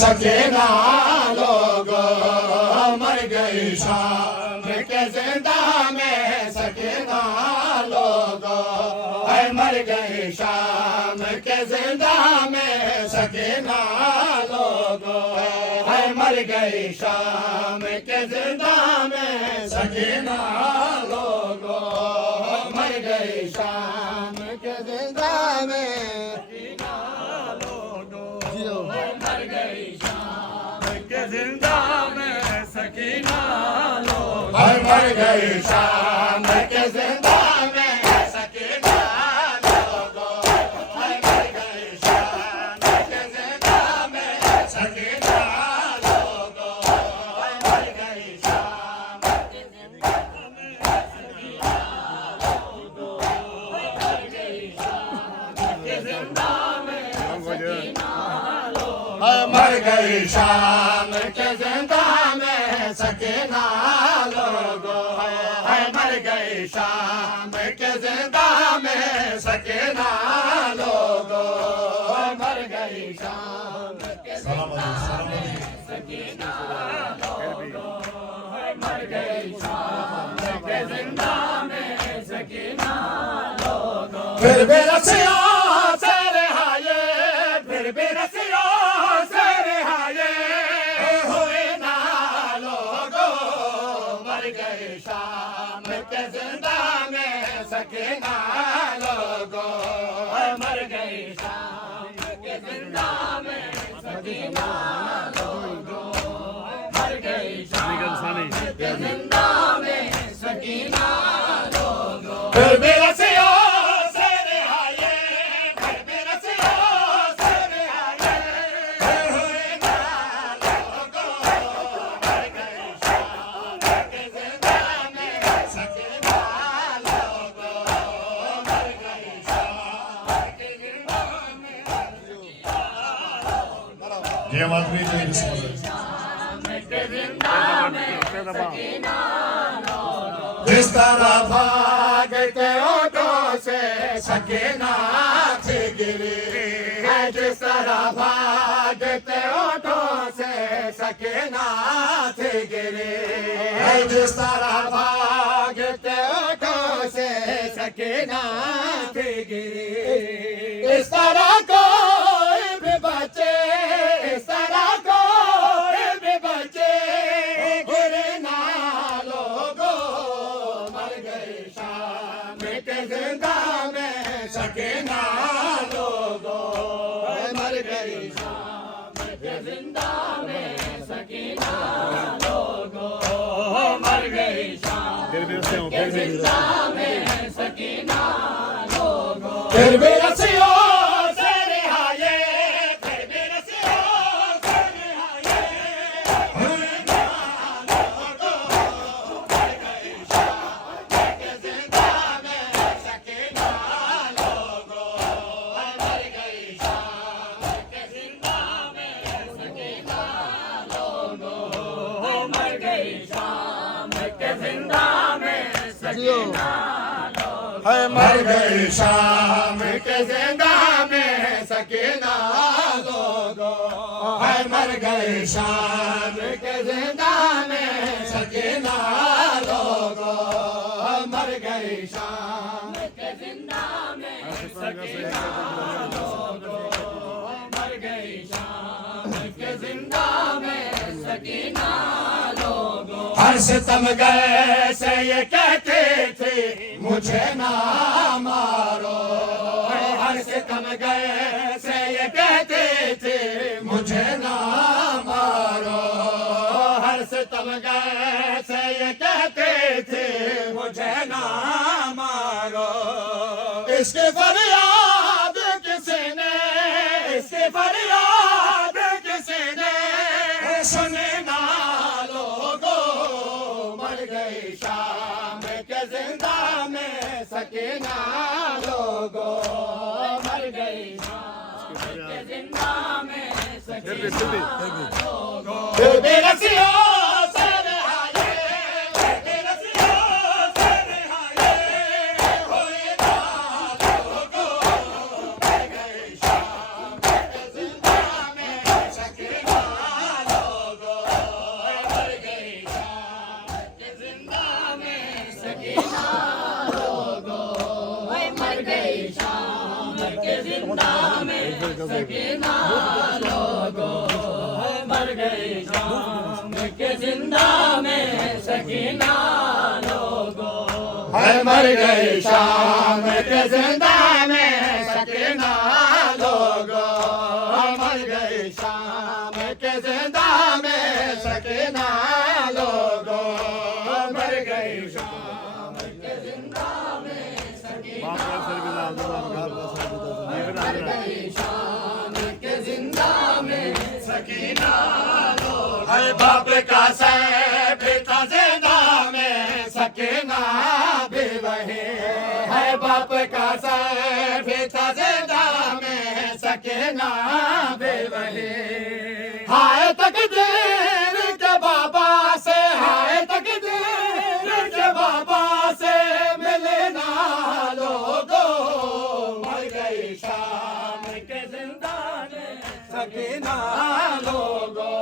सकीना लोगो मर गई शाम के जिंदा में सकीना लोगो मर गई शाम के जिंदा में सकीना लोगो मर गई शाम के जिंदा में सकीना लोगो मर गई शाम के जिंदा में सकीना लोगो मर गई शाम के जिंदा में सकीना लोगो मर गई शाम के जिंदा में सकीना लोगो मर गई शाम के जिंदा में सकीना लोगो मर गई शाम के जिंदा में सकीना लोगो मर गई शाम के जिंदा में सकीना लोगो मर गई शाम के जिंदा में सकीना लोगो मर गई शाम के जिंदा में सकीना लोगो मर गई शाम के जिंदा में सकीना लोगो मर गई शाम के जिंदा में सकीना लोगो फिर भी रसिया से रहाये फिर भी रसिया से रहाये हुए ना लोगो मर गए शाम के जिंदा में सकीना लोगो मर गए शाम के जिंदा में सकीना लोगो मर गए शाम के जिंदा में सकीना लोगो फिर भी रसिया से रहाये फिर भी रसिया से रहाये हुए ना लोगो मर गए शाम के जिंदा में सकीना लोगो मर गए शाम के जिंदा में ये आदमी जो इस जिस तरह भागते ऑटो से सकीना थी गिरी है जिस तरह भागते ऑटो से सकीना थी गिरी है जिस तरह भागते ऑटो से सकीना थी गिरी इस तरह कोई भी बचे इस तरह कोई भी बचे गिरे ना लोगो मर गए शाम के जिंदा में सकीना लोगो मर गए शाम के जिंदा में सकीना लोगो मर गए शाम के जिंदा में सकीना लोगो फिर भी रसिया से रहाये फिर भी रसिया से रहाये हुए ना लोगो मर गए शाम के जिंदा में सकीना लोगो मर गए शाम के जिंदा में सकीना लोगो मर गए शाम के जिंदा में सकीना मर गई शाम के जिंदा में सकीना लोगो मर गई शाम के जिंदा में सकीना लोगो मर गई शाम के जिंदा में सकीना लोगो मर गई शाम के जिंदा में सकीना लोगो हर सितम गए से ये कहते थे मुझे ना मारो हर सितम गए से ये कहते थे मुझे ना मारो हर सितम गए से ये कहते थे मुझे ना मारो इसकी फरियाद किसी ने इसकी फरियाद किसी ने सुने ना लोगो मर गई शाम के जिंदा में सकीना लोगो मर गई शाम के जिंदा में सकीना लोगो फिर भी रसिया से रहाये फिर भी रसिया से रहाये हुए ना लोगो मर गई शाम के जिंदा में सकीना लोगों मर गई शाम के जिंदा में सकीना लोगों है मर गई शाम के जिंदा में सकीना लोगों मर गई शाम के जिंदा में सकीना लोगों मर गई शाम के जिंदा में सकीना मर गई शाम के जिंदा में सकीना लोगों है बाप का सैफ था जिंदा में सकीना भी वही है बाप का सैफ था जिंदा में सकीना भी वही हाय तकदीर के बाबा से हाय तकदीर के बाबा से मिले ना लोगों मर गई शाम के जिंदा में सकीना लोगों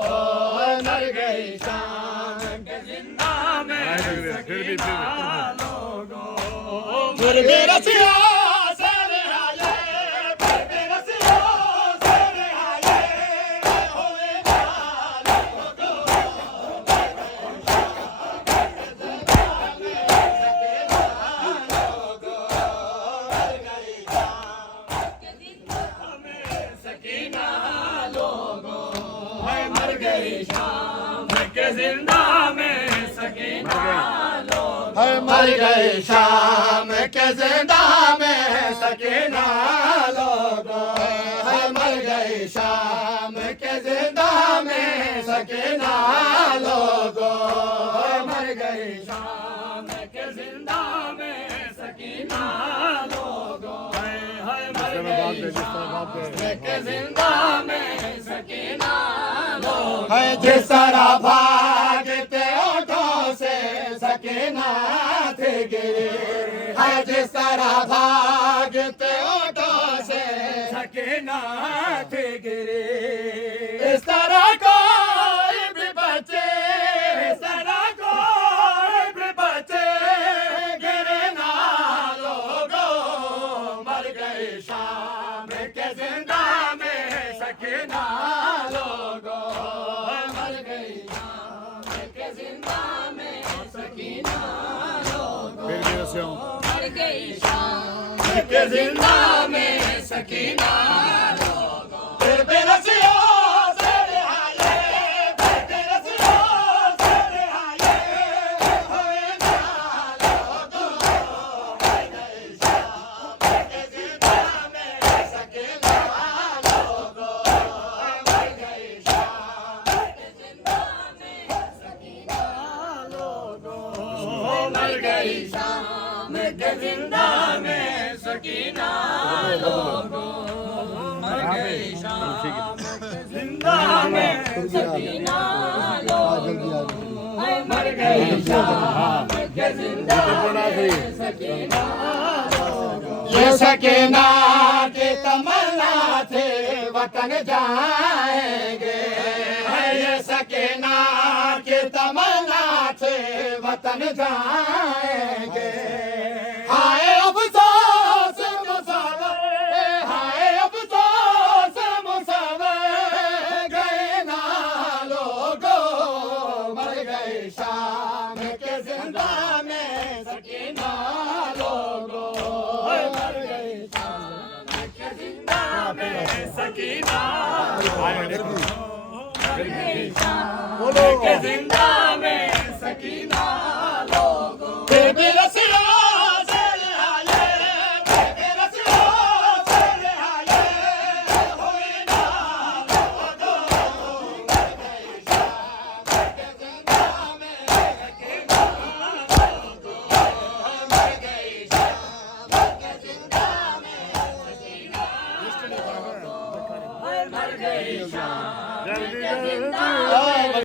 मर गई शाम के जिंदा में सकीना लोगों फिर भी रसिया सारे आए फिर भी रसिया सारे आए होए ना लोगों सकीना लोगों मर गई शाम के जिंदा में सकीना लोगों मर गई शाम के जिंदा में सकीना लोगों मर गई शाम के जिंदा में सकीना लोगों मर गई शाम के जिंदा में सकीना लोगों मर गई शाम के जिंदा में सकीना लोगों जिस तरह भागते ओठों से सकीना थे गिरे है जिस तरह भागते ओठों से सकीना थे गिरे इस तरह कोई भी बचे इस तरह कोई भी बचे गिरे ना लोगों मर गए शाम के जिंदा में सकीना लोगों मर गई शाम के जिंदा में सकीना लोगों मर गई शाम के जिंदा में सकीना लोगों फिर बेरसिया सारे आए फिर बेरसिया सारे आए होए ना लोगों मर गई शाम के जिंदा में सकीना लोगों मर गई शाम के जिंदा में सकीना लोगों मर गई शाम के जिंदा में सकीना लोगों मर गई शाम के जिंदा में सकीना लोगों मर गई शाम के जिंदा में सकीना लोगों ये सकीना की तमन्ना थे वतन जाएंगे ये सकीना की तमन्ना थे वतन जाएंगे हाय अफसोस मुसावर हाय अफसोस मुसावर गए ना लोगों मर गए शाम के जिंदा में सकीना लोगों मर गए शाम के जिंदा में सकीना मर गई शाम के जिंदा